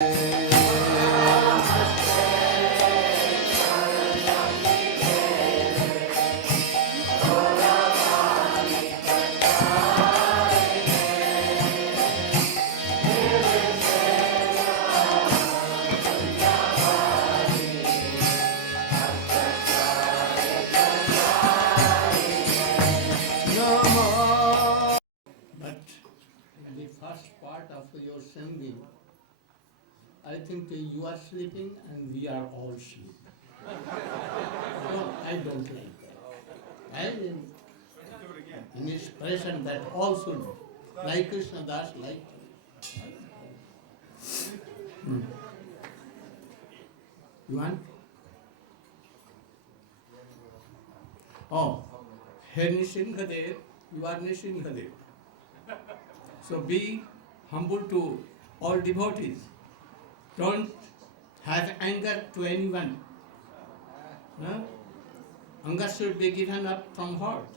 Your singing, I think you are sleeping and we are all sleeping. No, I don't like that. And in expression that all should, like Krishna Das, like. You want? Oh, Hey Nishingadev, you are Nishingadev. So be humble to all devotees. Don't have anger to anyone. No? Anger should be given up from heart.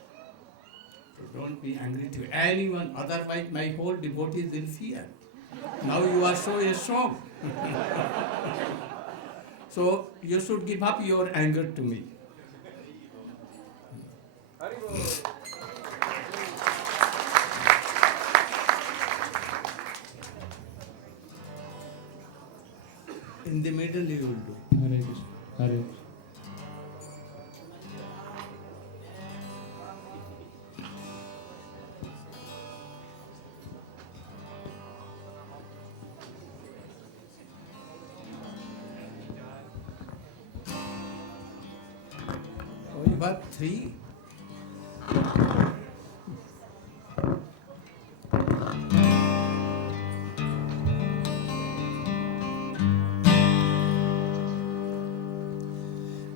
So don't be angry to anyone, otherwise my whole devotee is in fear. Now you are so strong. So you should give up your anger to me. In the middle you will do. Hare Krishna. Hare Krishna. Oh, you got 3?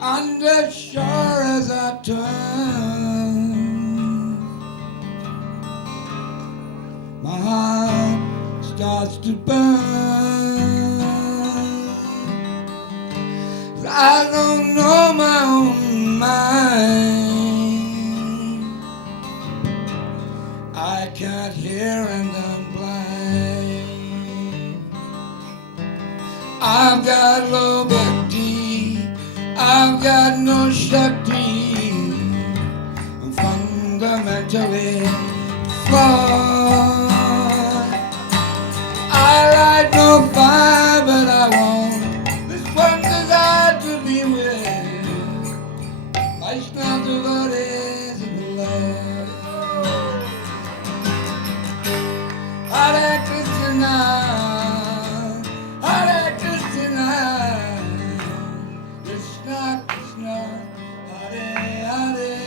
And as sure as I turn, my heart starts to burn. I don't know my own mind. I can't hear and I'm blind. I've got low Bhakti, I've got no Shakti. I'm fundamentally flawed. I light no fire, but I want this one desire to be with Vaishnava devotees of the Lord. Hare Krishna, Hare Krishna, Krishna Krishna, Hare Hare,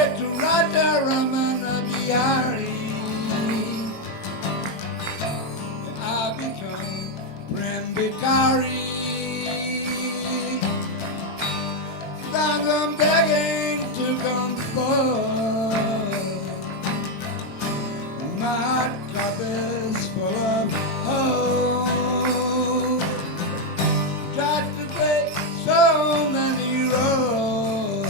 married to Raja Ramana Bihari. I become Prem Bhikari. I'm begging to come forth. My cup is full of hope. Tried to play so many roles.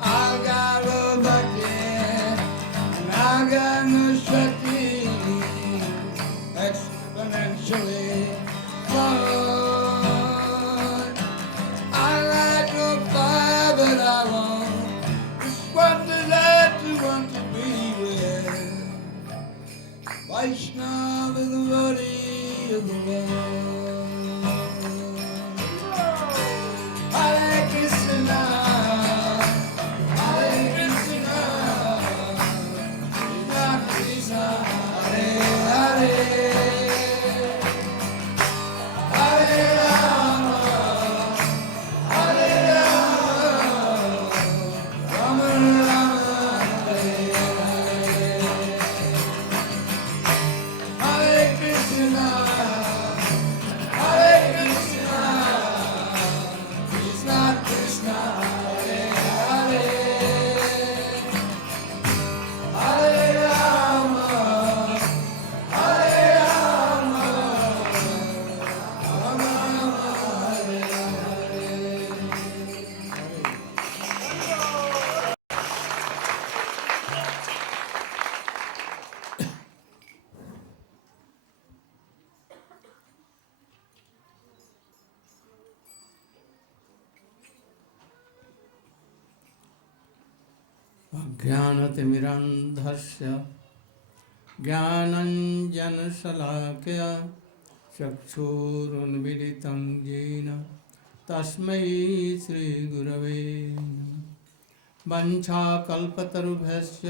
I got a Bhakti and I got no Shakti exponentially flowed. I like no fire, but I want this one desire to want to be with Vaishnava, the body of the Lord. Hare Krishna, Hare Krishna, Krishna Krishna, Hare Hare. ज्ञानतिमिरन्धस्य ज्ञानञ्जनशलाकया चक्षुरुन्मिलितं येन तस्मै श्रीगुरवे नमः। वञ्चाकल्पतरुभ्यश्च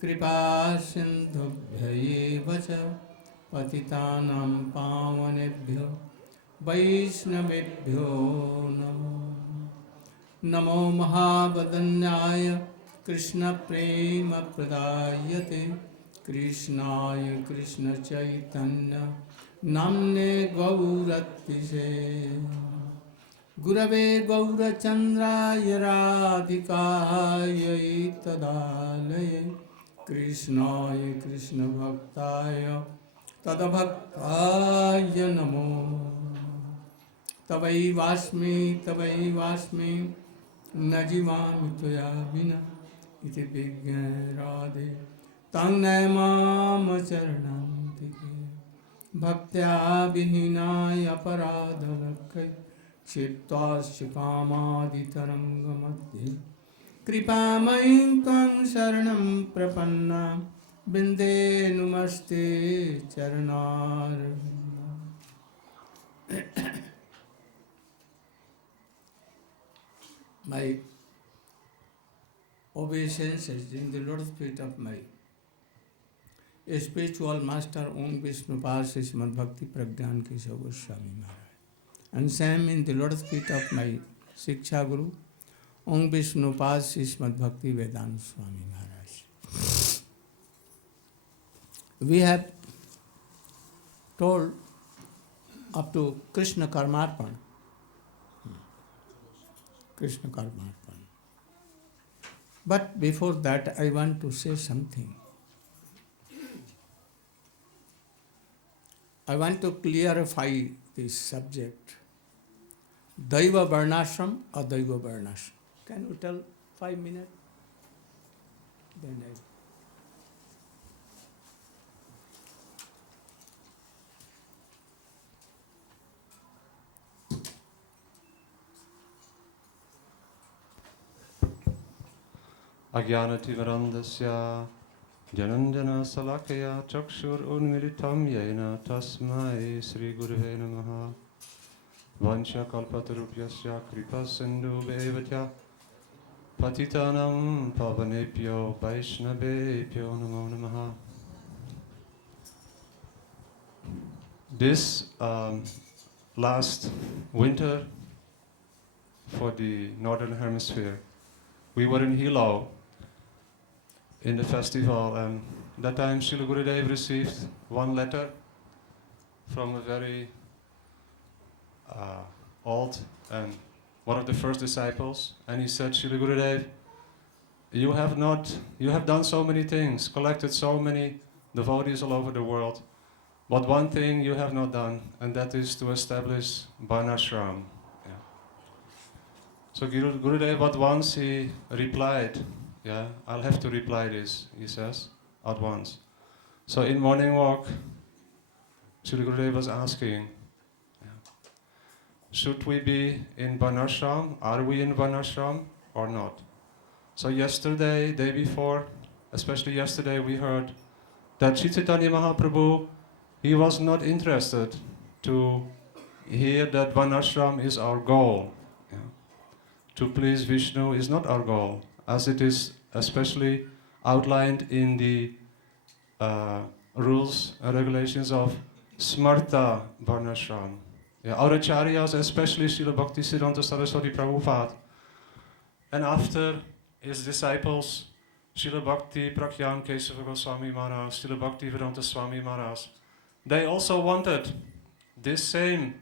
कृपासिन्धुभ्यैव च पतितानां पावनेभ्यो वैष्णवेभ्यो नमो नमो महावदन्याय कृष्णप्रेमप्रदायते कृष्णाय कृष्णचैतन्य नाम्ने गौरत्तिसे गुरवे गौरचन्द्राय राधिकायै तदालये कृष्णाय कृष्णभक्ताय तदभक्ताय नमो तवैवास्मि न जीवामि त्वया विना इति विज्ञाराधे तं नयमामचरणन्तिके भक्त्या विहीनाय अपराधलक्ष्य क्षिप्ताश्च कामादितरङ्गमध्ये कृपामयीं त्वं शरणं प्रपन्ना Binde नुमस्ते चरणारविन्दम्। My obeisances in the lotus feet of my spiritual master Om Vishnu Pasi Srimad Bhakti Pragyan Keshav Goswami Maharaj, and same in the lotus feet of my Shiksha Guru Om Vishnu Pasi Srimad Bhakti Vedanta Swami Maharaj. We have told up to Krishna Karmarpan. Krishna Karmarpan. But before that, I want to say something. I want to clarify this subject. Daiva varnashram or Daiva varnashram. Can you tell 5 minutes? Then I... Ajnanatimirandasya Jananjana Salakaya Chakshur Unmilitam Yena Tasmai Sri Gurave Namaha Vancha Kalpatarupyasya Kripa Sindhu Bevatya Patitanam Pavanepyo Vaishnavepyo Namo Namaha. This last winter for the Northern Hemisphere. We were in Hilo in the festival, and that time Srila Gurudev received one letter from a very old and one of the first disciples, and he said, Srila Gurudev, you have done so many things, collected so many devotees all over the world, but one thing you have not done, and that is to establish varnashrama. Yeah. So Gurudev at once he replied, I'll have to reply this, he says, at once. So in morning walk, Srila Gurudev was asking, should we be in varnashrama? Are we in varnashrama or not? So yesterday, day before, especially yesterday, we heard that Sri Chaitanya Mahaprabhu, he was not interested to hear that varnashrama is our goal. Yeah. To please Vishnu is not our goal, as it is especially outlined in the rules and regulations of Smarta Varnashrama. Yeah, our acharyas, especially Srila Bhaktisiddhanta Saraswati Prabhupada, and after his disciples, Srila Bhakti Prakyan Kesava Goswami Maharaj, Srila Bhakti Vedanta Swami Maharaj, they also wanted this same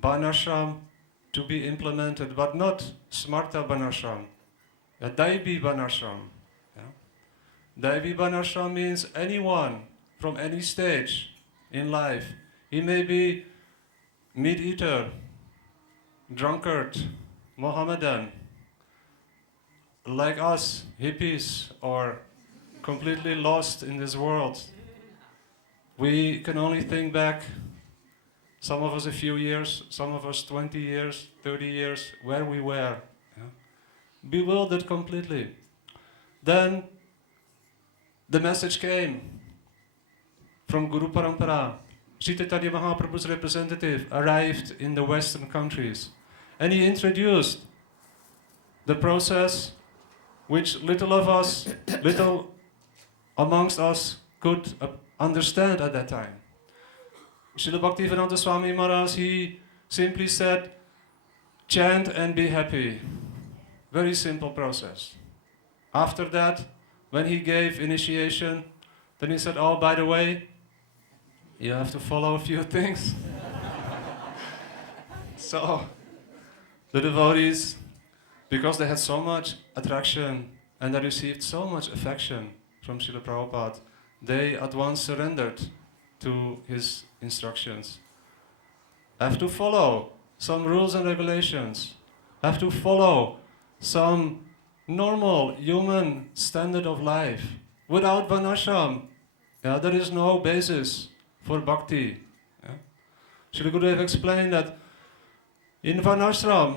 Varnashrama to be implemented, but not Smarta Varnashrama, Daivi Varnashrama. Daivi Varnashrama means anyone from any stage in life. He may be meat eater, drunkard, Mohammedan, like us, hippies, or completely lost in this world. We can only think back, some of us a few years, some of us 20 years, 30 years, where we were. Bewildered completely. Then the message came from Guru Parampara. Sri Chaitanya Mahaprabhu's representative arrived in the Western countries, and he introduced the process which little amongst us could understand at that time. Srila Bhaktivedanta Swami Maharaj, he simply said, chant and be happy. Very simple process. After that, when he gave initiation, then he said, oh, by the way, you have to follow a few things. So, the devotees, because they had so much attraction and they received so much affection from Srila Prabhupada, they at once surrendered to his instructions. Have to follow some rules and regulations. Have to follow some normal human standard of life. Without varnashrama, there is no basis for bhakti. Srila Gurudev explained that in varnashrama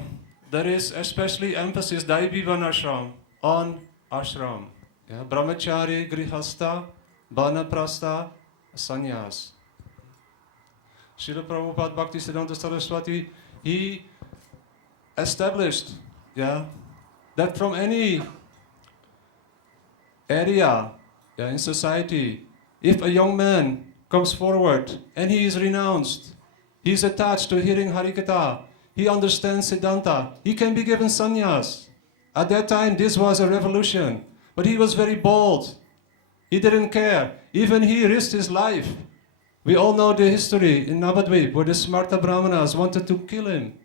there is especially emphasis, Daivi varnashrama, on ashram. Brahmachari, Grihastha, Vanaprastha, Sannyas. Srila Prabhupada Bhaktisiddhanta Saraswati, he established that from any area in society, if a young man comes forward and he is renounced, he is attached to hearing Harikatha, he understands Siddhanta, he can be given sannyas. At that time this was a revolution, but he was very bold. He didn't care. Even he risked his life. We all know the history in Navadvip where the Smarta Brahmanas wanted to kill him.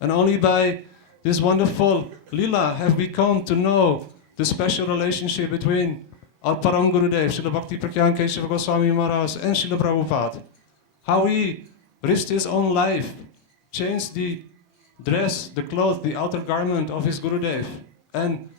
And only by this wonderful lila have we come to know the special relationship between our Param Gurudev, Srila Bhakti Prakyan Kesava Goswami Maharaj and Srila Prabhupada. How he risked his own life, changed the dress, the cloth, the outer garment of his Gurudev, and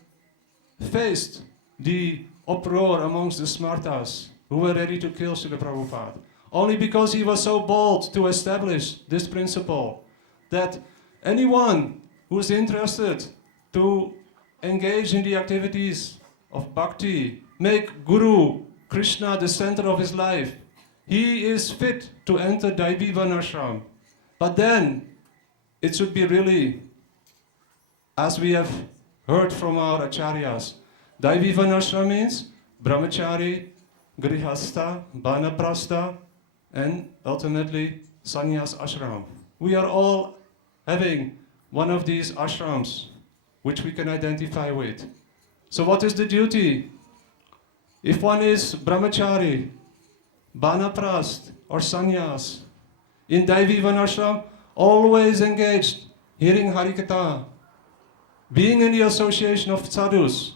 faced the uproar amongst the Smartas who were ready to kill Srila Prabhupada. Only because he was so bold to establish this principle that anyone who is interested to engage in the activities of bhakti, make Guru Krishna the center of his life, he is fit to enter Daivi Varnashrama. But then it should be really, as we have heard from our acharyas, Daivi Varnashrama means Brahmachari, Grihastha, Vanaprastha, and ultimately Sannyas Ashram. We are all having one of these ashrams which we can identify with. So what is the duty? If one is brahmachari, banaprast or sannyas, in Daivi Varnashram, always engaged, hearing Harikatha, being in the association of sadhus.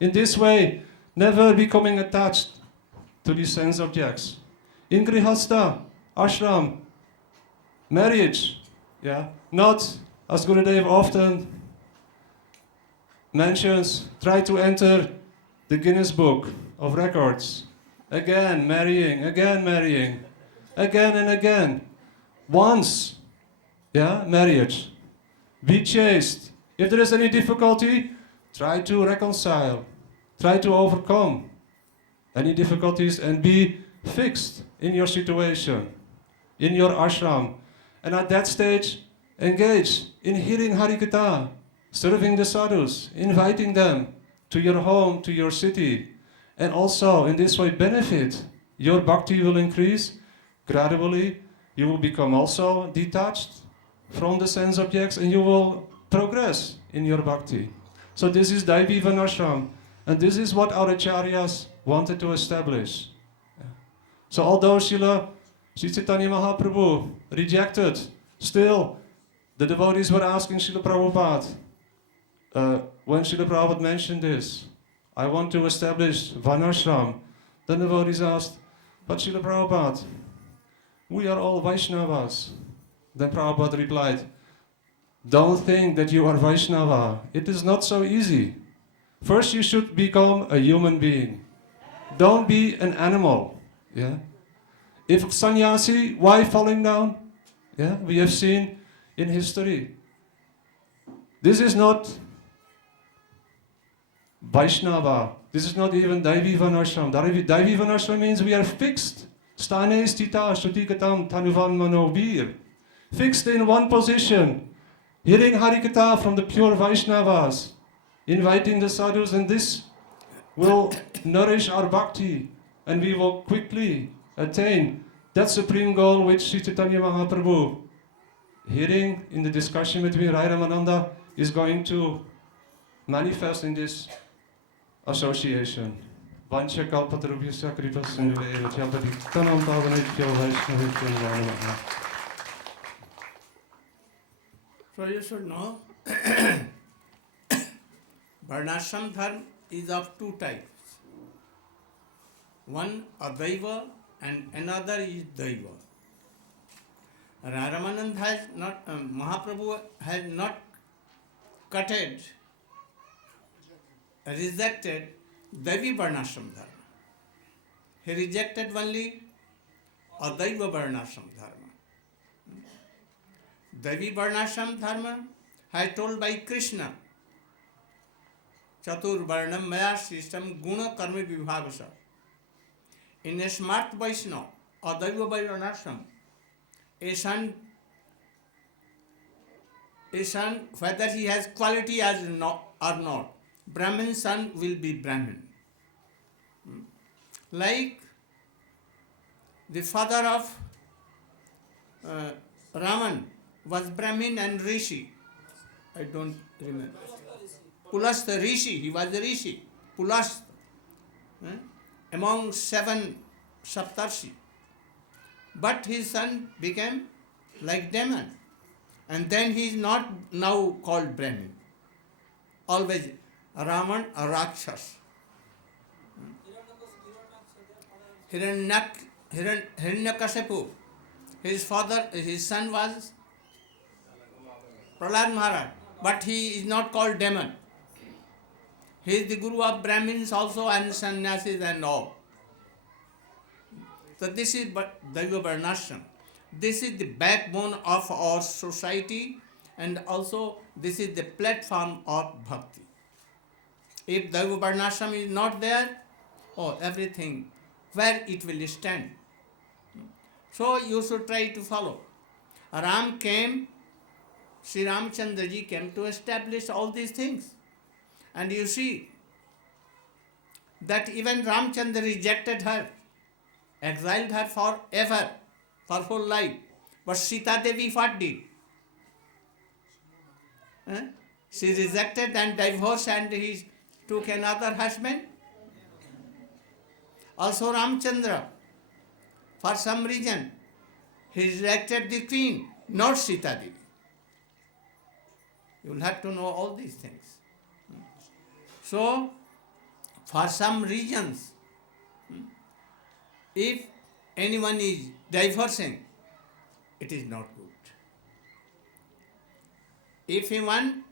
In this way, never becoming attached to the sense objects. In Grihastha, ashram, marriage, not, as Gurudev often mentions, try to enter the Guinness Book of Records. Again marrying, again and again. Once, marriage. Be chaste. If there is any difficulty, try to reconcile. Try to overcome any difficulties and be fixed in your situation, in your ashram. And at that stage, engage in hearing Harikatha, serving the sadhus, inviting them to your home, to your city. And also, in this way, benefit. Your bhakti will increase. Gradually, you will become also detached from the sense objects and you will progress in your bhakti. So this is Daivi Varnashram. And this is what our acharyas wanted to establish. So although Srila Sri Chaitanya Mahaprabhu rejected, still the devotees were asking Srila Prabhupada, when Srila Prabhupada mentioned this, I want to establish Varnashram, then the devotees asked, but Srila Prabhupada, we are all Vaishnavas. Then Prabhupada replied, don't think that you are Vaishnava. It is not so easy. First you should become a human being. Don't be an animal. If sannyasi, why falling down? We have seen in history. This is not Vaishnava. This is not even Daivi Varnashram. Daivi Varnashram means we are fixed. Stane stita shutikatam tanuvan manovir. Fixed in one position. Hearing Harikatha from the pure Vaishnavas. Inviting the sadhus, and this will nourish our bhakti. And we will quickly attain that supreme goal which Sri Chaitanya Mahaprabhu, hearing in the discussion between Raya Ramananda, is going to manifest in this association. Vancha kalpatarubhyasya kripa sindhuve vachyapadittanam pavanebhyo vaishnavebhyo namo namaha. So you should know, Varnashram dharma is of two types. One adaiva and another is daiva. Ramananda has not, Mahaprabhu has not rejected Daivi Varnashram dharma. He rejected only adaiva Varnashram dharma. Daivi Varnashram dharma has told by Krishna, Chatur Varnam Maya Sristam Guna Karma Vibhavasa. In a smart Vaishnava, adaiva Varnashram, a son, whether he has quality or not, Brahmin son will be Brahmin. Like the father of Raman was Brahmin and Rishi. I don't remember. Pulastha Rishi, he was a Rishi. Pulastha. Among 7 Saptarshi. But his son became like demon. And then he is not now called Brahmin. Always Raman a Rakshas. Hiranyakashipu, his son was Prahlad Maharaj, but he is not called demon. He is the guru of Brahmins also and sannyasis and all. So this is Daiva Varnashram. This is the backbone of our society and also this is the platform of bhakti. If Daiva Varnashram is not there, everything, where it will stand? So you should try to follow. Sri Ramchandra ji came to establish all these things. And you see that even Ramchandra rejected her, exiled her forever, for whole life. But Sita Devi what did? She rejected and divorced and he took another husband. Also Ramchandra, for some reason, he rejected the queen, not Sita Devi. You will have to know all these things. So, for some reasons, if anyone is divorcing, it is not good. If you want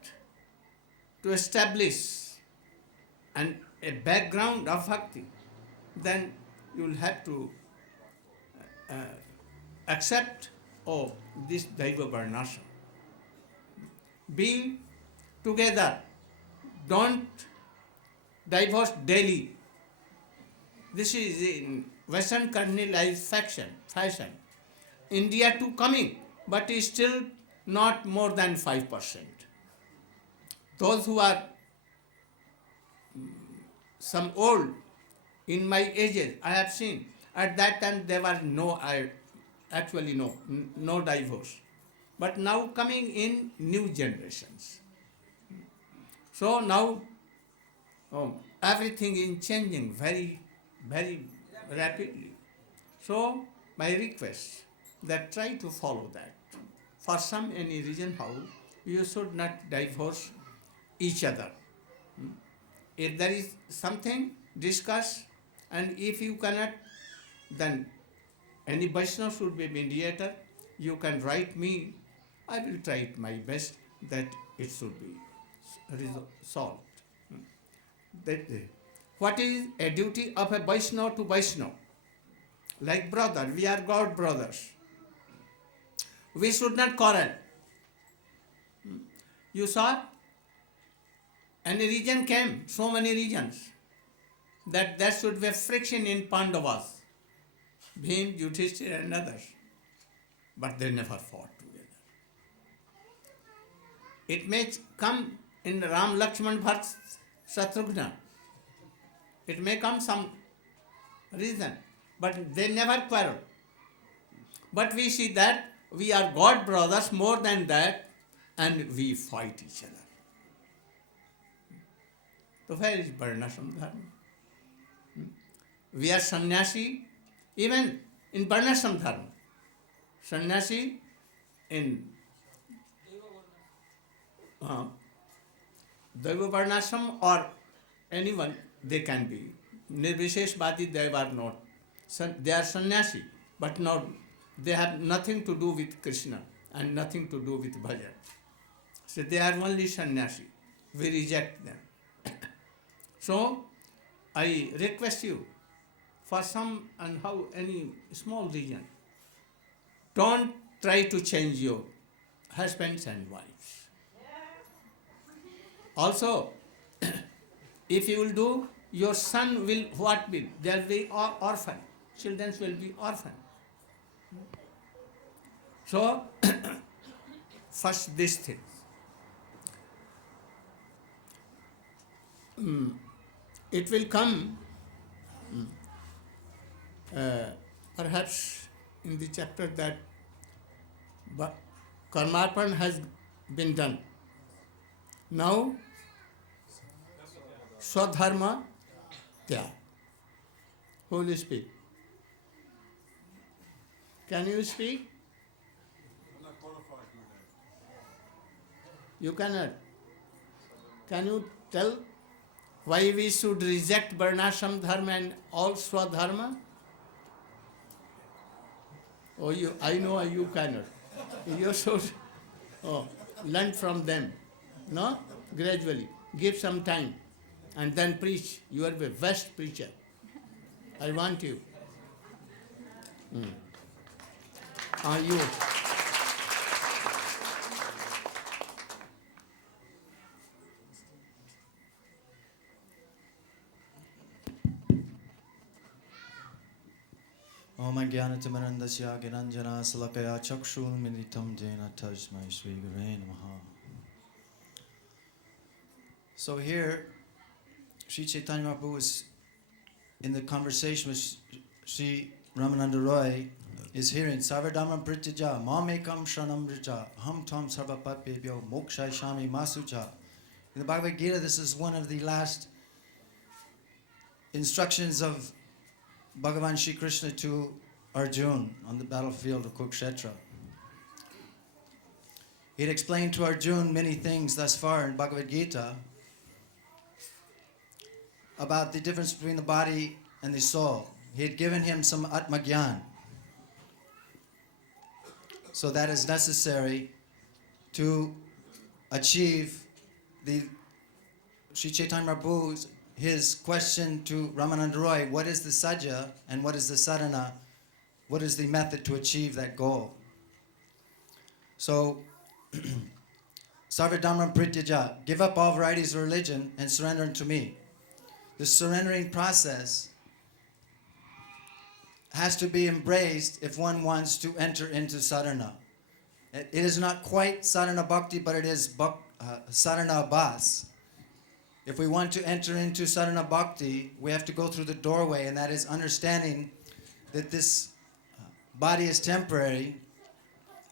to establish a background of bhakti, then you will have to accept this Daiva Varnashrama. Be together. Don't divorce daily. This is in Western colonialized fashion. India too coming, but is still not more than 5%. Those who are some old, in my ages, I have seen, at that time there was no divorce. But now coming in new generations. So now everything is changing very, very rapidly. So my request that try to follow that. For any reason how, you should not divorce each other. If there is something, discuss, and if you cannot, then any Vaishnava should be mediator. You can write me. I will try my best that it should be solved. What is a duty of a Vaishnava to Vaishnava? Like brother, we are God brothers. We should not quarrel. You saw, any region came, so many regions, that there should be a friction in Pandavas, Bhim, Yudhishthira and others. But they never fought together. It may come in Ram, Lakshman, Bharat, Shatrugna. It may come some reason, but they never quarrel. But we see that we are God brothers more than that, and we fight each other. So where is varnashrama dharma? We are sannyasi, even in varnashrama dharma. Sannyasi in Daiva Varnashrama or anyone, they can be. Nirvisheshvadi, they are not. They are sannyasi, but not, they have nothing to do with Krishna and nothing to do with bhajan. So they are only sannyasi. We reject them. So I request you, for some and how any small reason, don't try to change your husbands and wives. Also, if you will do, your son will what will? There will be orphan. Children will be orphan. So, first these things. It will come, perhaps in the chapter that Karma-mishra has been done. Now, Swadharma Tya. Who will speak? Can you speak? I'm not qualified to do that. You cannot. Can you tell why we should reject varnashrama dharma and all swadharma? Oh, I know you cannot. You should learn from them. No? Gradually. Give some time and then preach. You are the best preacher. I want you. You. Om Jnana-timirandasya Gyananjana Salakaya Chakshun Militam Jena Tasmai Sri Gurve Namaha. So here, Sri Chaitanya Mahaprabhu was in the conversation with Sri Ramananda Roy is hearing Sarvadhamma Prityaja Mamekam Sharanam Vrija Ham Tvam Sarvapapebhyo Mokshai Shami Masucha. In the Bhagavad Gita, this is one of the last instructions of Bhagavan Shri Krishna to Arjuna on the battlefield of Kurukshetra. He had explained to Arjuna many things thus far in Bhagavad Gita about the difference between the body and the soul. He had given him some Atma Gyan. So that is necessary to achieve the Sri Chaitanya Prabhu's his question to Ramananda Roy, what is the sajja and what is the sadhana? What is the method to achieve that goal? So, Sarvadhamma Prityaja, give up all varieties of religion and surrender unto me. The surrendering process has to be embraced if one wants to enter into sadhana. It is not quite sadhana bhakti, but it is sadhana abhas. If we want to enter into sadhana bhakti, we have to go through the doorway, and that is understanding that this body is temporary,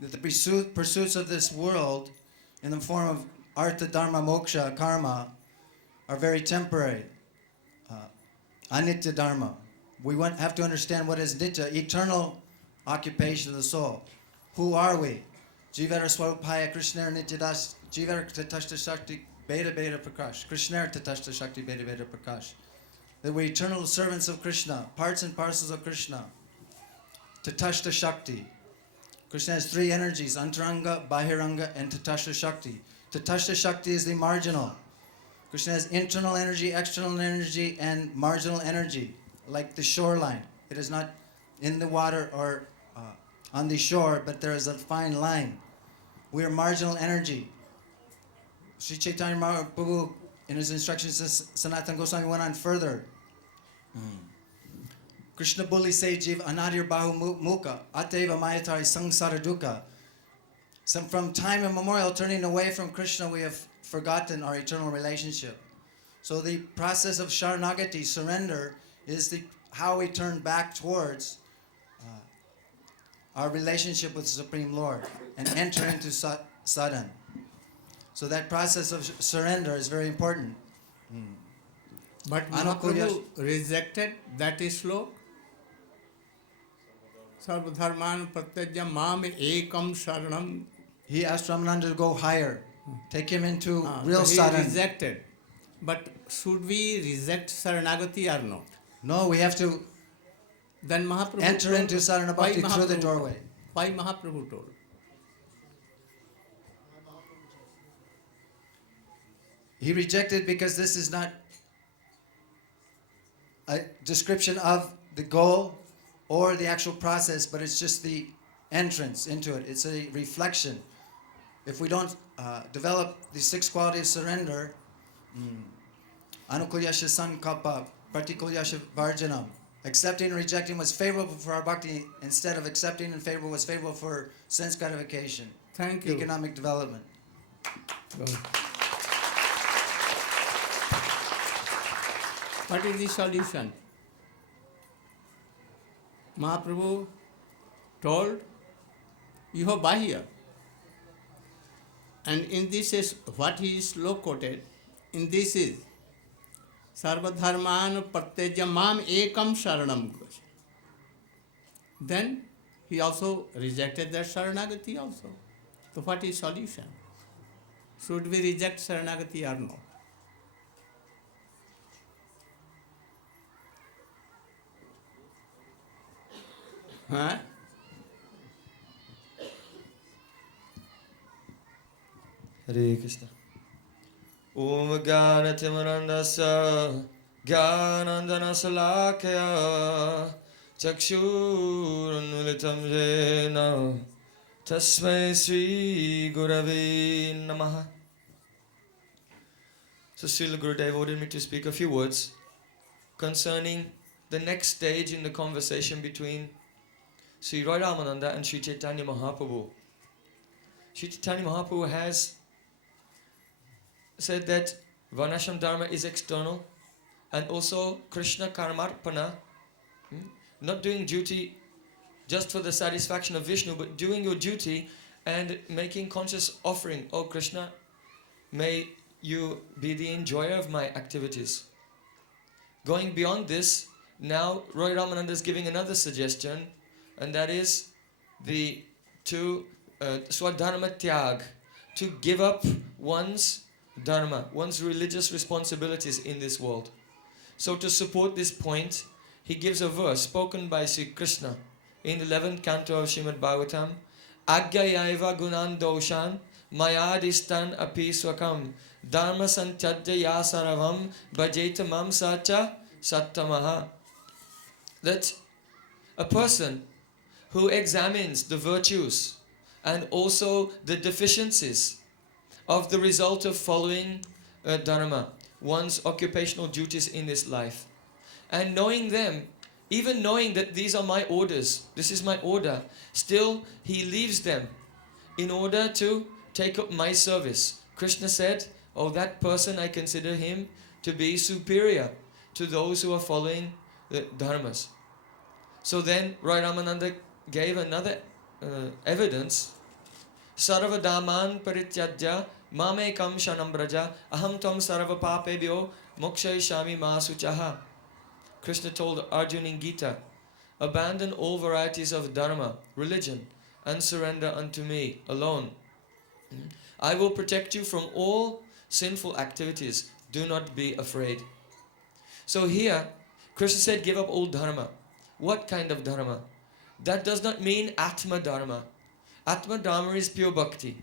that the pursuits of this world in the form of artha, dharma, moksha, karma are very temporary. Anitya dharma. We have to understand what is nitya, eternal occupation of the soul. Who are we? Jivara Swarupaya Krishna Nityadas Jivara Tatashta Shakti Beta Beta Prakash. Krishna Tatashta Shakti Beta Beta Prakash. That we're eternal servants of Krishna, parts and parcels of Krishna. Tatashta Shakti. Krishna has three energies, Antaranga, Bahiranga, and Tatashta Shakti. Tatashta Shakti is the marginal. Krishna has internal energy, external energy, and marginal energy, like the shoreline. It is not in the water or on the shore, but there is a fine line. We are marginal energy. Sri Chaitanya Mahaprabhu, in his instructions, Sanatana Goswami went on further. Krishna Bulli say Jiv Anadir Bahu Mukha, Ateva Mayatari Sangsara Dukkha. So from time immemorial, turning away from Krishna, we have forgotten our eternal relationship. So the process of Sharanagati, surrender, is how we turn back towards our relationship with the Supreme Lord and enter into sadhana. So that process of surrender is very important. But Mahaprabhu rejected that slok. Sarvadharman pratyajya mam ekam sharanam. He asked Ramananda to go higher, take him into real He sadhana. rejected. But should we reject Saranagati or not? No, we have to Then Mahaprabhu enter told, into sadhana bhakti through the doorway. Why Mahaprabhu told? He rejected because this is not a description of the goal or the actual process, but it's just the entrance into it. It's a reflection. If we don't develop the six qualities of surrender, anukulyasha sankappa, partikulyasha varjanam, accepting and rejecting was favorable for our bhakti, instead of accepting and favorable was favorable for sense gratification, Thank you. economic development. Good. What is the solution? Mahaprabhu told, you have Bahya. And in this is what he is slow quoted, in this is Sarvadharman Pratyajya Mam Ekam Sharanam. Then he also rejected that Saranagati also. So what is solution? Should we reject Saranagati or not? Huh? Hare Krishna. Om Gyanatimarandasya Gyanandana Salakaya Chakshurunmilitam Jena Tasmai Sri Gurave Namaha. So Srila Gurudev ordered me to speak a few words concerning the next stage in the conversation between Sri Ramananda and Sri Chaitanya Mahaprabhu. Sri Chaitanya Mahaprabhu has said that varnashrama dharma is external, and also Krishna karmarpana, not doing duty just for the satisfaction of Vishnu, but doing your duty and making conscious offering. Oh Krishna, may you be the enjoyer of my activities. Going beyond this, now Roy Ramananda is giving another suggestion, and that is to swadharma tyag, to give up one's dharma, one's religious responsibilities in this world. So to support this point, he gives a verse spoken by Sri Krishna in the 11th canto of Srimad Bhagavatam. Agyayaiva gunan doshan mayadistan api swakam dharma santyajya yasaravam bhajeta mam sacha sattamaha. That a person who examines the virtues and also the deficiencies of the result of following dharma, one's occupational duties in this life, and knowing them, even knowing that these are my orders, this is my order, still he leaves them in order to take up my service. Krishna said, oh, that person, I consider him to be superior to those who are following the dharmas. So then Roy Ramananda gave another evidence. Sarva daman parityajya mamekam shanam braja aham tam sarva papebhyo mokshayishami masuchaha. Krishna told Arjuna in Gita, abandon all varieties of dharma, religion, and surrender unto me alone. I will protect you from all sinful activities. Do not be afraid. So here, Krishna said, give up all dharma. What kind of dharma? That does not mean Atma Dharma. Atma Dharma is pure bhakti.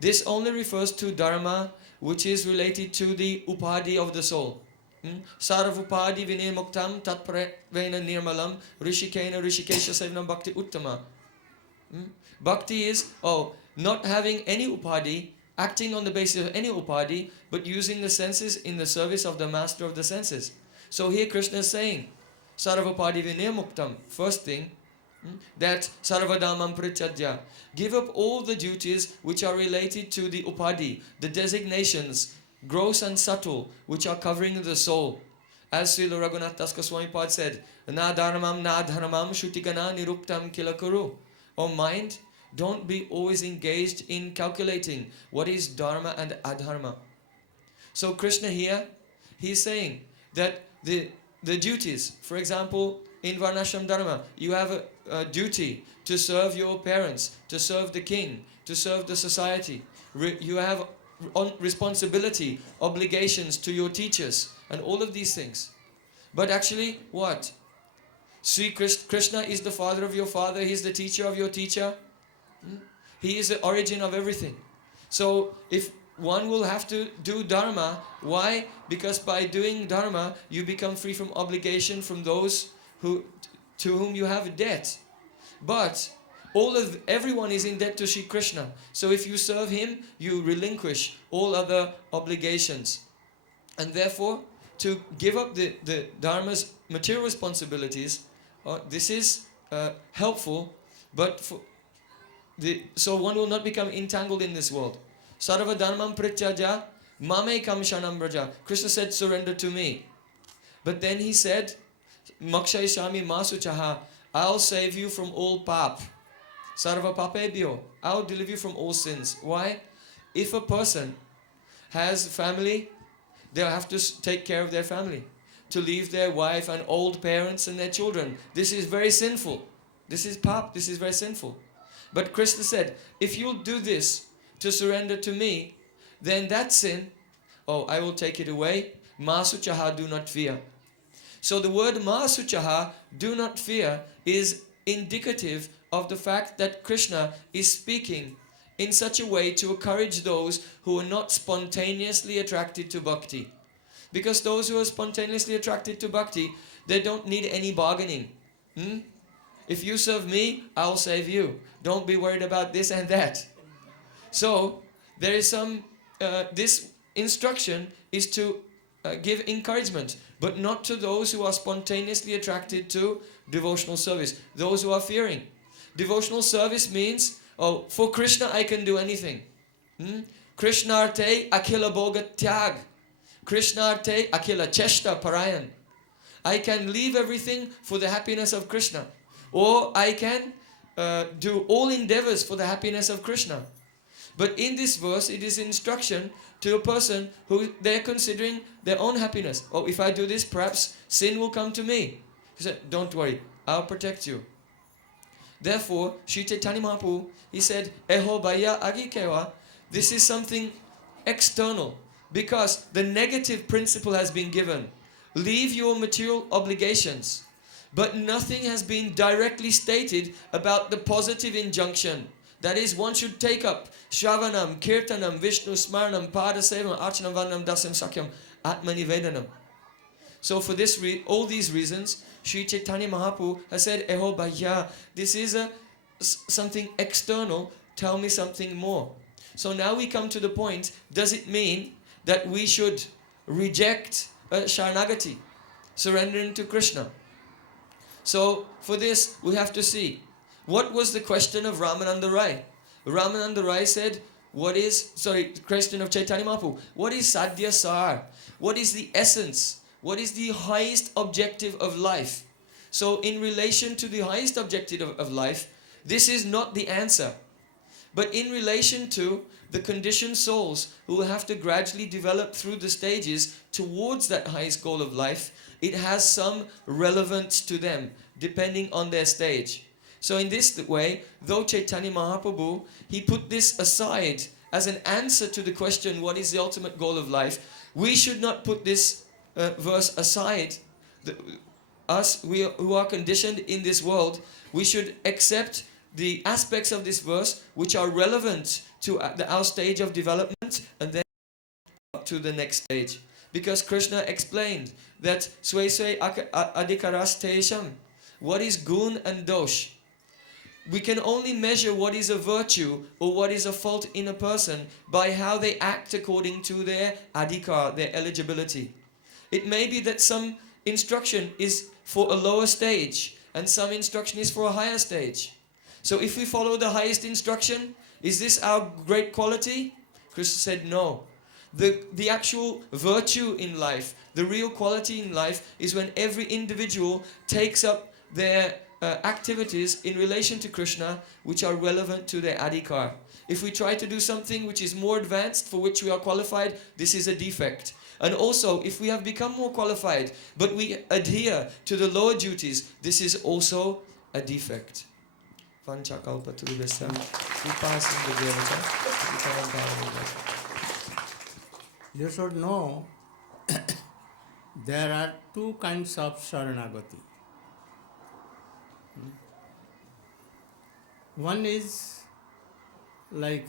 This only refers to dharma which is related to the upadhi of the soul. Sarvupadi vinay muktam tatpravena nirmalam rishikena rishikesha sevanam bhakti uttama. Bhakti is not having any upadhi, acting on the basis of any upadhi, but using the senses in the service of the master of the senses. So here Krishna is saying, Sarvupadi vinay muktam. First thing, that sarvadamam prichadya. Give up all the duties which are related to the upadhi, the designations, gross and subtle, which are covering the soul. As Srila Raghunath Das Goswami Pad said, na dharmam na dharmam shutikana niruktam kilakuru. O mind, don't be always engaged in calculating what is dharma and adharma. So Krishna here, he's saying that the duties, for example, in varnashrama dharma, you have a duty to serve your parents, to serve the king, to serve the society. You have responsibility, obligations to your teachers, and all of these things. But actually, what? Sri Krishna is the father of your father, he is the teacher of your teacher. He is the origin of everything. So, if one will have to do dharma, why? Because by doing dharma, you become free from obligation from those to whom you have a debt. But everyone is in debt to Sri Krishna. So if you serve him, you relinquish all other obligations. And therefore, to give up the dharma's material responsibilities, this is helpful, but so one will not become entangled in this world. Sarva dharmam prityaja mamekam shanam braja. Krishna said, surrender to me. But then he said, Makshayishami masuchaha, I'll save you from all pap. Sarva papebhyo, I'll deliver you from all sins. Why? If a person has family, they'll have to take care of their family. To leave their wife and old parents and their children. This is very sinful. This is pap, this is very sinful. But Krishna said, if you'll do this to surrender to me, then that sin, I will take it away. Masuchaha, do not fear. So the word Masuchaha, do not fear, is indicative of the fact that Krishna is speaking in such a way to encourage those who are not spontaneously attracted to bhakti. Because those who are spontaneously attracted to bhakti, they don't need any bargaining. If you serve me, I'll save you. Don't be worried about this and that. So there is this instruction is to give encouragement, but not to those who are spontaneously attracted to devotional service. Those who are fearing. Devotional service means, for Krishna I can do anything. Krishnarte akhila bhoga tyag. Krishnarte akhila cheshta parayan. I can leave everything for the happiness of Krishna. Or I can do all endeavors for the happiness of Krishna. But in this verse, it is instruction to a person who they're considering their own happiness. Oh, if I do this, perhaps sin will come to me. He said, don't worry, I'll protect you. Therefore, Sri Chaitanya Mahaprabhu, he said, Eho baya agikewa, this is something external, because the negative principle has been given. Leave your material obligations. But nothing has been directly stated about the positive injunction. That is, one should take up Shravanam, Kirtanam, Vishnu Smaranam, Padasevam, Archanam, Vandam, Dasam, Sakyam, Atmanivedanam. So for this all these reasons, Sri Chaitanya Mahaprabhu has said, Eho Bhaya, this is something external, tell me something more. So now we come to the point, does it mean that we should reject Sharanagati, surrendering to Krishna? So for this, we have to see, what was the question of Ramananda Rai? Ramananda Rai said, question of Chaitanya Mahaprabhu, what is Sadhya Sar? What is the essence? What is the highest objective of life? So in relation to the highest objective of life, this is not the answer. But in relation to the conditioned souls who will have to gradually develop through the stages towards that highest goal of life, it has some relevance to them, depending on their stage. So in this way, though Chaitanya Mahaprabhu, he put this aside as an answer to the question, what is the ultimate goal of life? We should not put this verse aside. Who are conditioned in this world, we should accept the aspects of this verse which are relevant to our stage of development, and then up to the next stage. Because Krishna explained that Sway Sway Adhikaras Tesham, what is gun and dosh? We can only measure what is a virtue or what is a fault in a person by how they act according to their adhikar, their eligibility. It may be that some instruction is for a lower stage and some instruction is for a higher stage. So if we follow the highest instruction, is this our great quality? Krishna said no. The actual virtue in life, the real quality in life, is when every individual takes up their activities in relation to Krishna which are relevant to their adhikar. If we try to do something which is more advanced, for which we are qualified, this is a defect. And also, if we have become more qualified, but we adhere to the lower duties, this is also a defect. You should know there are two kinds of Sharanagati. One is like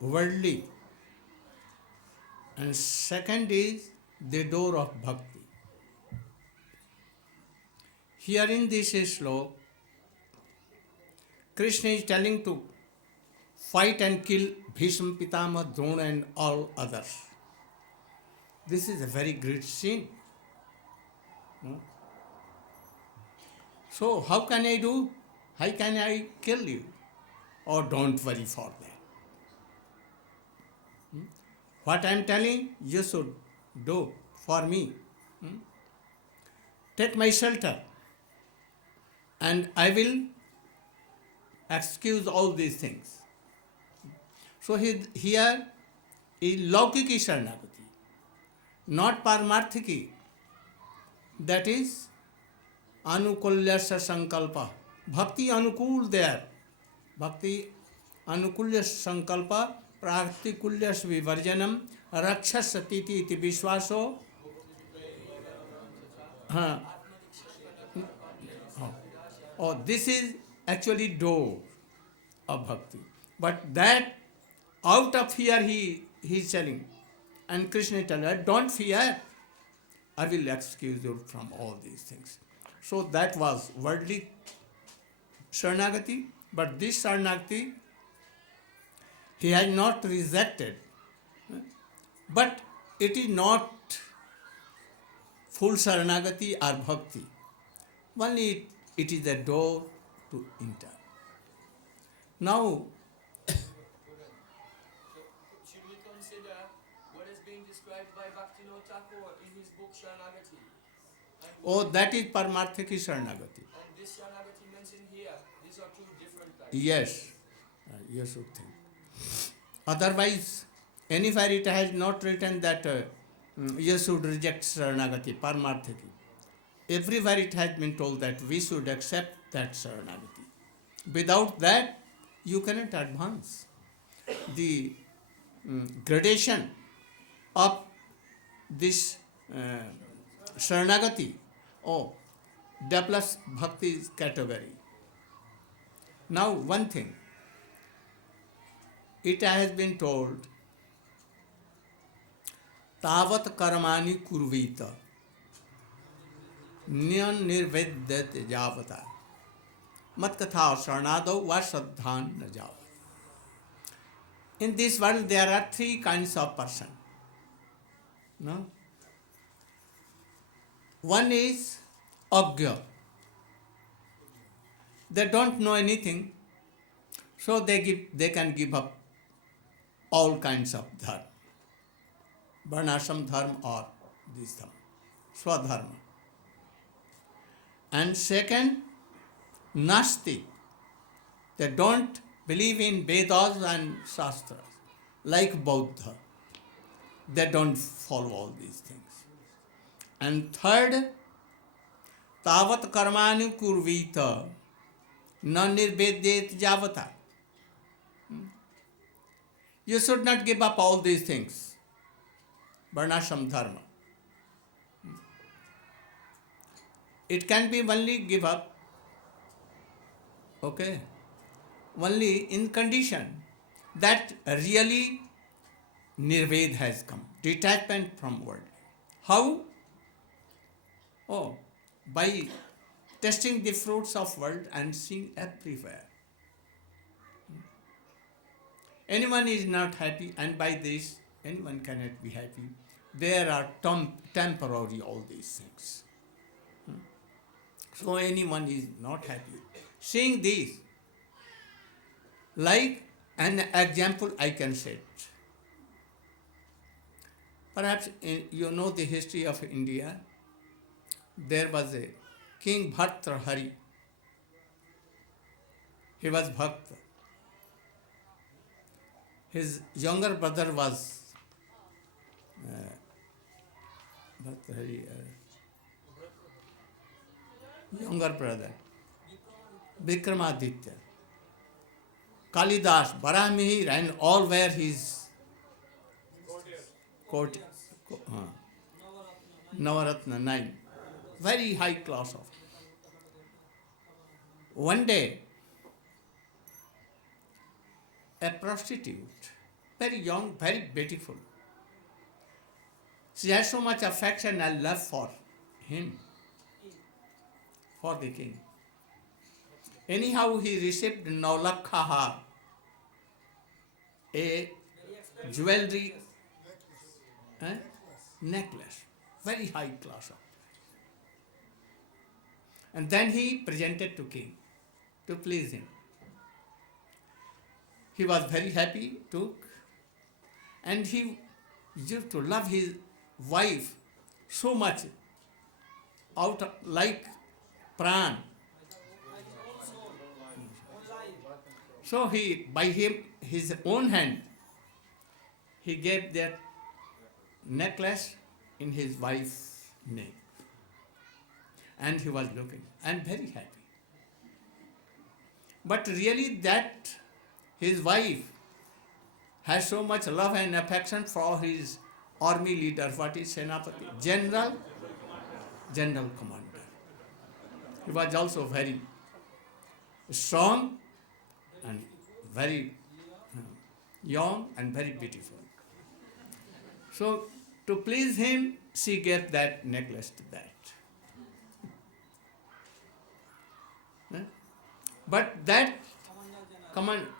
worldly, and second is the door of Bhakti. Here in this slok, Krishna is telling to fight and kill Bhishma, Pitama, Drona and all others. This is a very great sin. No? So how can I do? How can I kill you? Or don't worry for that. What I am telling, you should do for me. Take my shelter, and I will excuse all these things. So here is Laukiki Sharanagati, not Paramarthiki. That is Anukulyasya Sankalpa. Bhakti Anukul there. Bhakti Anukulya Sankalpa Praktikulyas Vivarjanam Rakshasatiti iti Vishwaso. Oh, this is actually door of Bhakti. But that out of fear he is telling. And Krishna tells us, don't fear. I will excuse you from all these things. So that was worldly Sharanagati, but this Sharanagati he has not rejected. But it is not full Sharanagati or Bhakti. Only it is a door to enter. Now, should we consider what is being described by Bhaktivinoda Thakur in his book Sharanagati? oh, that is Paramarthiki Sharanagati. And this Sharanagati mentioned here, this these are two different types. Yes, you should think. Otherwise, anywhere it has not written that you should reject Saranagati, Paramarthaki. Everywhere it has been told that we should accept that Saranagati. Without that, you cannot advance. The gradation of this Saranagati, develops Bhakti's category. Now, one thing, it has been told, Tavat karmani kurvita, nyan nirvedyat javata, mat katha saranado va saddhan na javat. In this world, there are three kinds of person. No? One is agya. They don't know anything, so they can give up all kinds of dharma, varnashrama dharma or this dharma, swadharma. And second, Nasti. They don't believe in Vedas and Shastras, like Buddha. They don't follow all these things. And third, Tavat karmani kurvita, na nirvedyet javata. You should not give up all these things. Varnashram dharma. It can be only give up, okay, only in condition that really nirved has come, detachment from world. How? By tasting the fruits of world and seeing everywhere. Anyone is not happy, and by this, anyone cannot be happy. There are temporary all these things. So anyone is not happy. Seeing this, like an example I can set. Perhaps you know the history of India. There was a King Bhartrhari. He was Bhakta. His younger brother was Bhartrhari, younger brother, Vikramaditya. Kalidas, Baramihir, and all were his court, Navaratna, 9. Very high class of. One day, a prostitute, very young, very beautiful. She has so much affection and love for him, for the king. Anyhow, he received 9 lakh har, a jewelry necklace, very high class of. And then he presented to king to please him. He was very happy, took, and he used to love his wife so much, like pran. So he, by his own hand, he gave that necklace in his wife's neck. And he was looking and very happy. But really that his wife has so much love and affection for his army leader, what is Senapati? General Commander. He was also very strong and very young and very beautiful. So to please him, she gave that necklace to that. But that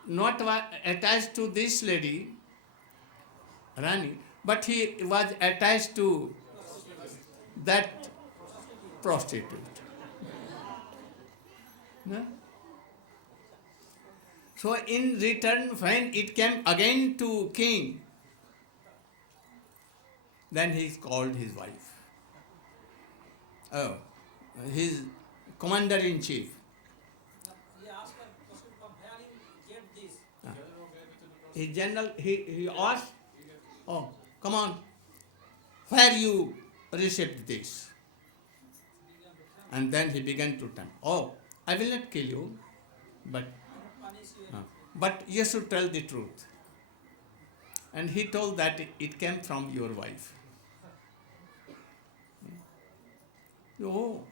not attached to this lady, Rani, but he was attached to that prostitute. No? So in return, when it came again to king, then he called his wife. His commander-in-chief. he asked, oh, come on, where you received this? And then he began to tell, oh, I will not kill you, but you should tell the truth. And he told that it came from your wife. Oh,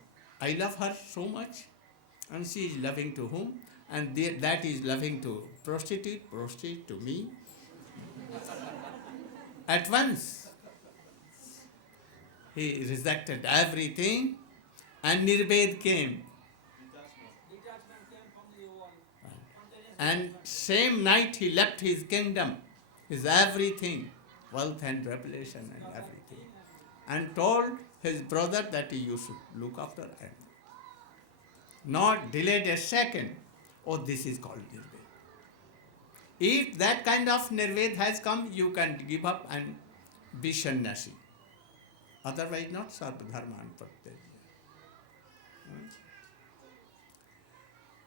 I love her so much, and she is loving to whom? And that is loving to prostitute to me. At once, he rejected everything, and Nirbed came. And same night he left his kingdom, his everything, wealth and revelation and everything, and told his brother that you should look after him. Not delayed a second. Oh, this is called Nirved. If that kind of Nirved has come, you can give up and be sannyasi. Otherwise not sarvadharman pratyajya.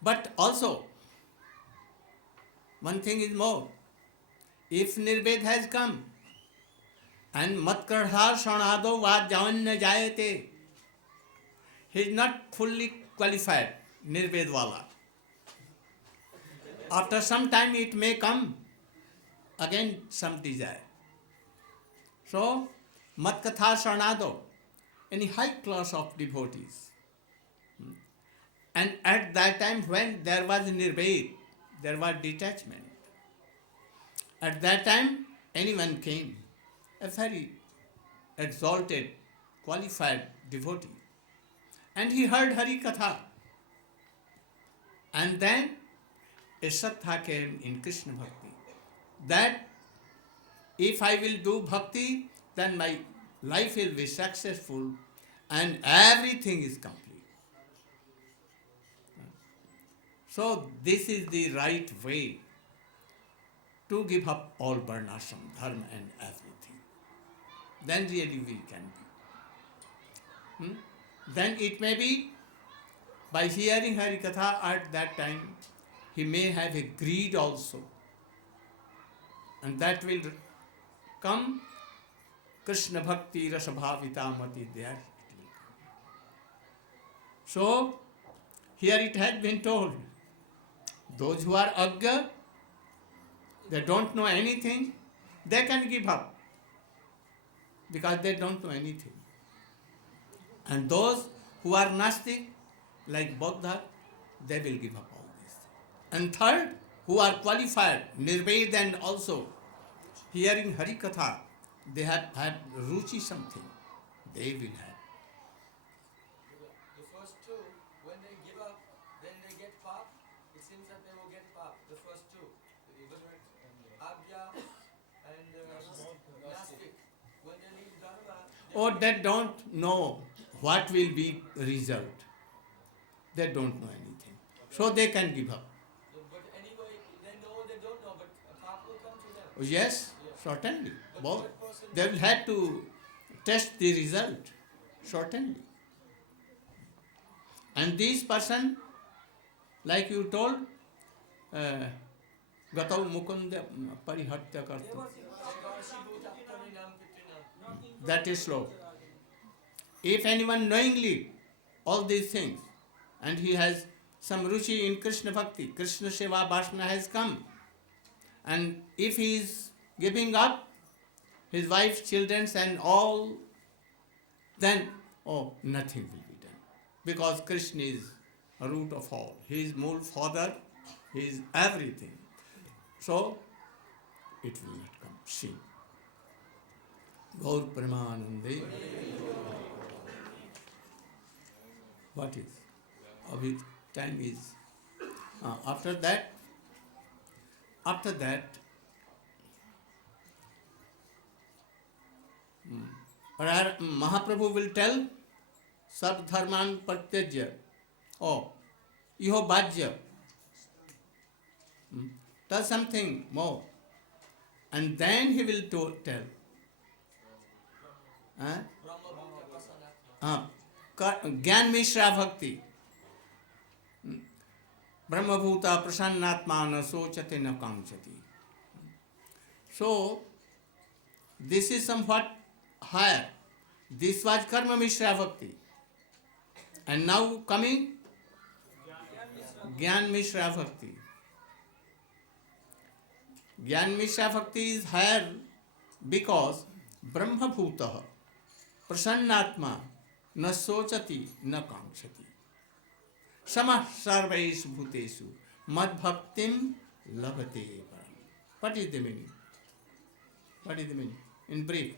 But also, one thing is more. If Nirved has come, and matkardhar shanado vad javanna jayate, he is not fully qualified, Nirved wala. After some time it may come again some desire. So, matkatha shanado, any high class of devotees. And at that time when there was Nirved, there was detachment. At that time, anyone came, a very exalted, qualified devotee, and he heard Hari Katha. And then a Sattva came in Krishna Bhakti, that if I will do Bhakti, then my life will be successful and everything is complete. So this is the right way to give up all varnashrama, dharma and everything. Then really we can be. Then it may be, by hearing Hari Katha at that time, he may have a greed also. And that will come, Krishna Bhakti Rasabhavita Mati, there it will come. So, here it has been told, those who are agya, they don't know anything, they can give up, because they don't know anything. And those who are nastic, like Buddha, they will give up all this. And third, who are qualified, Nirved and also hearing Hari Katha, they have had ruchi something, they will have. The first two, when they give up, then they get pap. It seems that they will get pap. The first two, Agya and Nastic. When they leave Dharma, Or they don't know what will be result. They don't know anything. So they can give up. but anyway, they know they don't know, but pap will come to them. Oh, yes, certainly. But Both. that person They will have to test the result, certainly. And this person, like you told, Gatau Mukunda Parihatya Kartu. That is slow. If anyone knowingly all these things, and he has some ruchi in Krishna Bhakti, Krishna Seva Bhashna has come, and if he is giving up his wife, children and all, then, nothing will be done. Because Krishna is a root of all. He is Mool Father, he is everything. So, it will not come. See. Gaur Pramanande. What is? Abhi time is. After that, Mahaprabhu will tell Sarv Dharman Pratyajya. Iho Bhajya. Tell something more. And then he will tell. Jnana-mishra Bhakti. Brahmabhuta prasannatmana sochate na kamchati. So, this is somewhat higher. This was Karma-mishra Bhakti. And now coming Jnana-mishra Bhakti. Jnana-mishra Bhakti is higher because Brahma Bhutah Prasannatma na sochati na kankshati. Samah sarvaisu bhutesu mad bhaktim labhate param. What is the meaning? What is the meaning? In brief.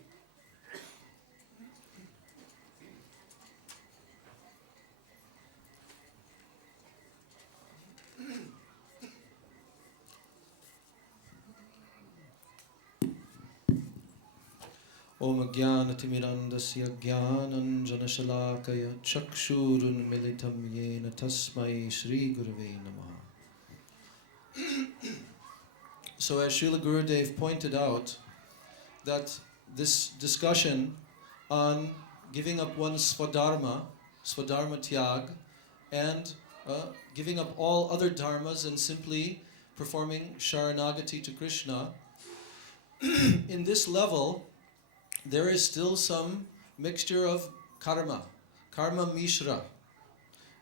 Om Jnanatimirandasya Jnananjanashalakaya Chakshurunmilitam Yena Tasmai Shri Gurave Namaha. So as Srila Gurudev pointed out, that this discussion on giving up one's Swadharma Tyag, and giving up all other dharmas and simply performing Sharanagati to Krishna, in this level, there is still some mixture of Karma-mishra.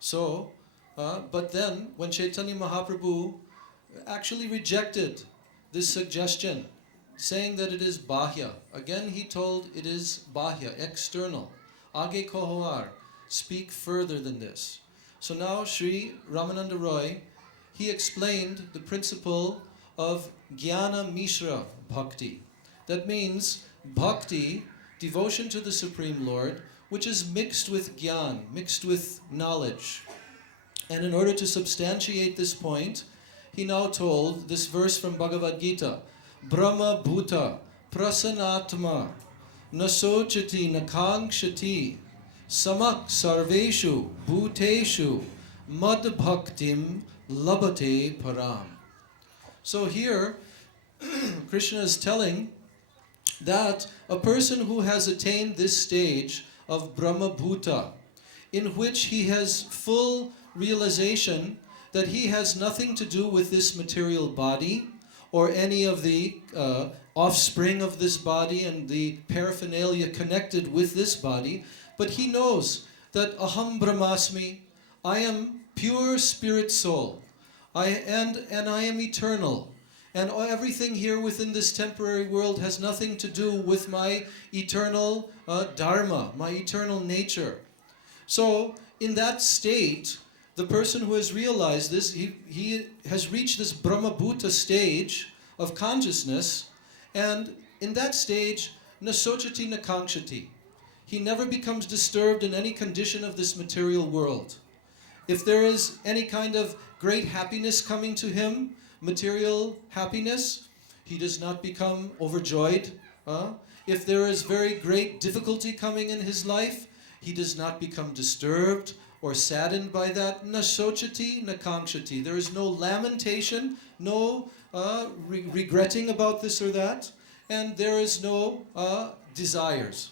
So, but then when Chaitanya Mahaprabhu actually rejected this suggestion, saying that it is bahya, again he told it is bahya, external. Age kohoar, speak further than this. So now Sri Ramananda Roy, he explained the principle of Jnana-mishra Bhakti. That means Bhakti, devotion to the Supreme Lord, which is mixed with Gyan, mixed with knowledge. And in order to substantiate this point, he now told this verse from Bhagavad Gita, Brahma Bhuta Prasanatma Nasochati Nakangshati Samak Sarveshu Bhuteshu Mad Bhaktim Labhate Param. So here, Krishna is telling that a person who has attained this stage of Brahma Bhuta, in which he has full realization that he has nothing to do with this material body or any of the offspring of this body and the paraphernalia connected with this body, but he knows that Aham Brahmasmi, I am pure spirit soul, and I am eternal. And everything here within this temporary world has nothing to do with my eternal dharma, my eternal nature. So, in that state, the person who has realized this, he has reached this Brahma-bhuta stage of consciousness, and in that stage, nasochati nakangshati. He never becomes disturbed in any condition of this material world. If there is any kind of great happiness coming to him, material happiness, he does not become overjoyed. If there is very great difficulty coming in his life, he does not become disturbed or saddened by that. Nasochati nakangshati. There is no lamentation, no regretting about this or that, and there is no desires.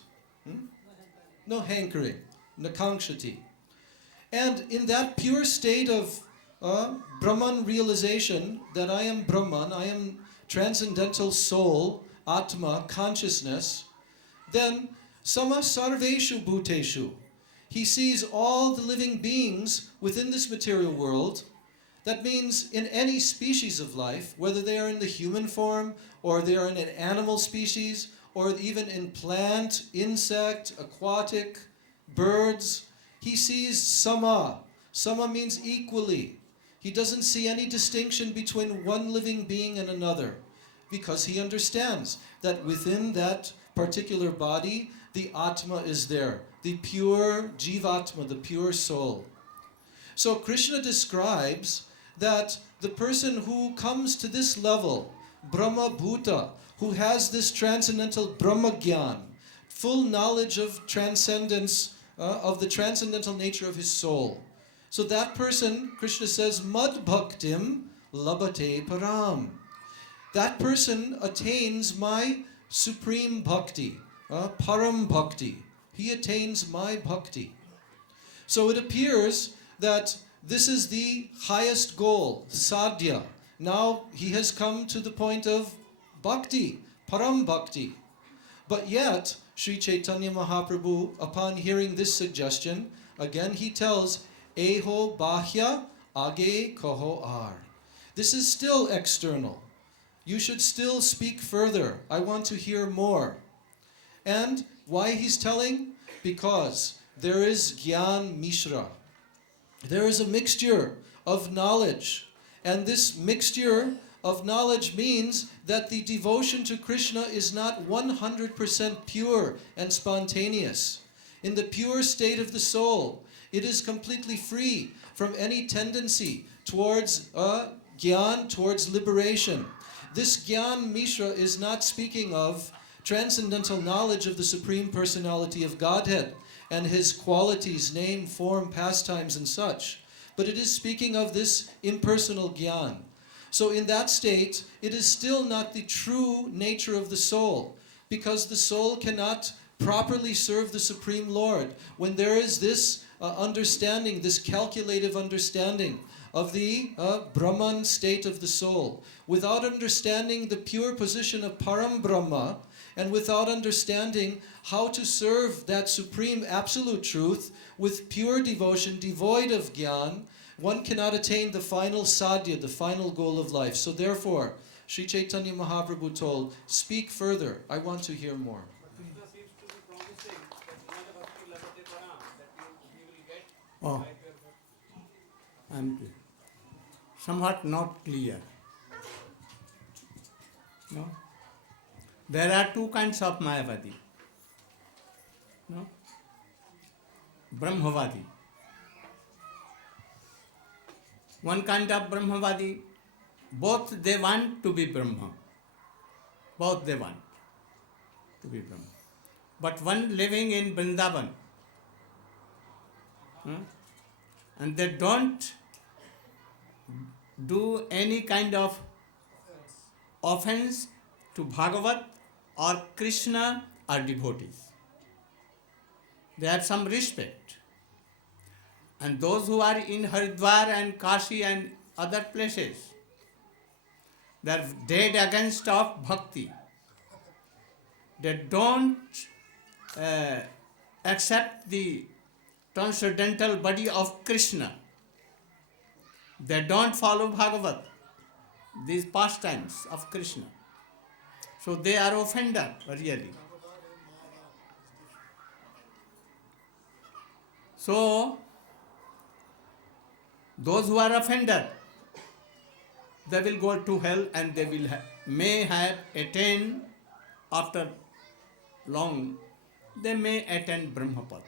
No hankering. Nakangshati. And in that pure state of Brahman realization, that I am Brahman, I am transcendental soul, Atma, consciousness, then Sama Sarveshu Bhuteshu. He sees all the living beings within this material world. That means in any species of life, whether they are in the human form, or they are in an animal species, or even in plant, insect, aquatic, birds, he sees Sama. Sama means equally. He doesn't see any distinction between one living being and another, because he understands that within that particular body, the Atma is there, the pure Jivatma, the pure soul. So Krishna describes that the person who comes to this level, Brahma Bhuta, who has this transcendental Brahma Gyan, full knowledge of transcendence, of the transcendental nature of his soul. So that person, Krishna says, Mad Bhaktim Labhate Param. That person attains my supreme bhakti, Param Bhakti. He attains my bhakti. So it appears that this is the highest goal, sadhya. Now he has come to the point of bhakti, param bhakti. But yet, Sri Chaitanya Mahaprabhu, upon hearing this suggestion, again he tells, Eho bahya age kaho ar. This is still external. You should still speak further. I want to hear more. And why he's telling? Because there is Jnana-mishra. There is a mixture of knowledge. And this mixture of knowledge means that the devotion to Krishna is not 100% pure and spontaneous. In the pure state of the soul, it is completely free from any tendency towards jnana, towards liberation. This Jnana-mishra is not speaking of transcendental knowledge of the Supreme Personality of Godhead and His qualities, name, form, pastimes and such. But it is speaking of this impersonal jnana. So in that state, it is still not the true nature of the soul, because the soul cannot properly serve the Supreme Lord when there is this understanding, this calculative understanding of the Brahman state of the soul. Without understanding the pure position of Param Brahma, and without understanding how to serve that supreme absolute truth with pure devotion, devoid of jnana, one cannot attain the final sadhya, the final goal of life. So therefore, Sri Chaitanya Mahaprabhu told, speak further, I want to hear more. Krishna seems to be promising that Jnana-bhakti labate param, that we will get Oh. by pure bhakti. I'm somewhat not clear. No? There are two kinds of Mayavadi. No? Brahmavadi. One kind of Brahmavadi, both they want to be Brahma. Both they want to be Brahma. But one living in Vrindavan, and they don't do any kind of offense to Bhagavat or Krishna or devotees. They have some respect. And those who are in Haridwar and Kashi and other places, they are dead against of bhakti. They don't accept the transcendental body of Krishna. They don't follow Bhagavat, these pastimes of Krishna. So they are offender, really. So, those who are offender, they will go to hell and they will may have attained after long, they may attain Brahmapad.